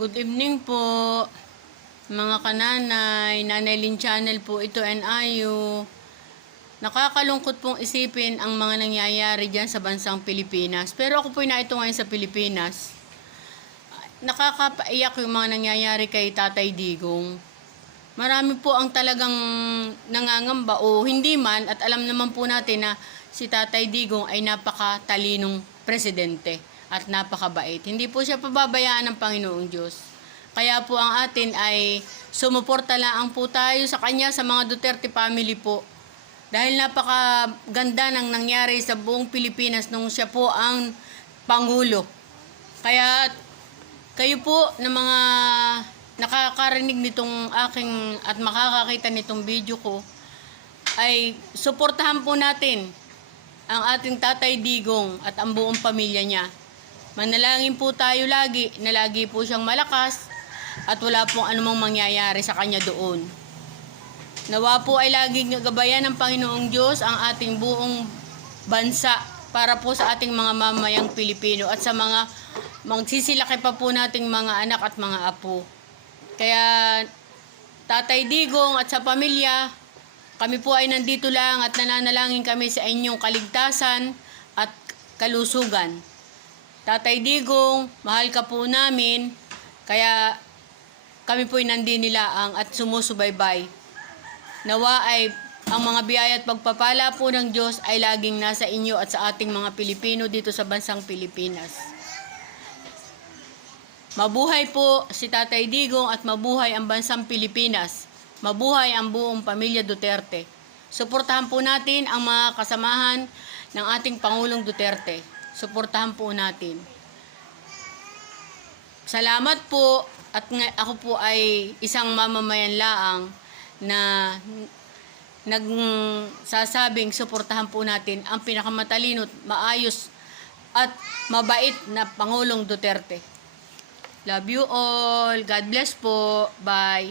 Good evening po, mga kananay. Nanay Lynn Channel po ito and ayu. Nakakalungkot pong isipin ang mga nangyayari dyan sa bansang Pilipinas. Pero ako po naito ngayon sa Pilipinas. Nakakapaiyak yung mga nangyayari kay Tatay Digong. Marami po ang talagang nangangamba o hindi man, at alam naman po natin na si Tatay Digong ay napakatalinong presidente at napakabait. Hindi po siya pababayaan ng Panginoong Diyos. Kaya po ang atin ay sumuporta lang po tayo sa kanya, sa mga Duterte family po. Dahil napakaganda ng nangyari sa buong Pilipinas nung siya po ang Pangulo. Kaya kayo po na mga nakakarinig nitong aking at makakakita nitong video ko, ay suportahan po natin ang ating Tatay Digong at ang buong pamilya niya. Manalangin po tayo lagi na lagi po siyang malakas at wala pong anumang mangyayari sa kanya doon. Nawa po ay laging gabayan ng Panginoong Diyos ang ating buong bansa para po sa ating mga mamayang Pilipino at sa mga magsisilaki pa po nating mga anak at mga apo. Kaya Tatay Digong at sa pamilya, kami po ay nandito lang at nananalangin kami sa inyong kaligtasan at kalusugan. Tatay Digong, mahal ka po namin, kaya kami po ay nandinilaang at sumusubaybay. Nawa ay ang mga biyaya at pagpapala po ng Diyos ay laging nasa inyo at sa ating mga Pilipino dito sa bansang Pilipinas. Mabuhay po si Tatay Digong at mabuhay ang bansang Pilipinas. Mabuhay ang buong pamilya Duterte. Suportahan po natin ang mga kasamahan ng ating Pangulong Duterte. Suportahan po natin. Salamat po, at ako po ay isang mamamayan laang na nagsasabing suportahan po natin ang pinakamatalino, maayos at mabait na Pangulong Duterte. Love you all. God bless po. Bye.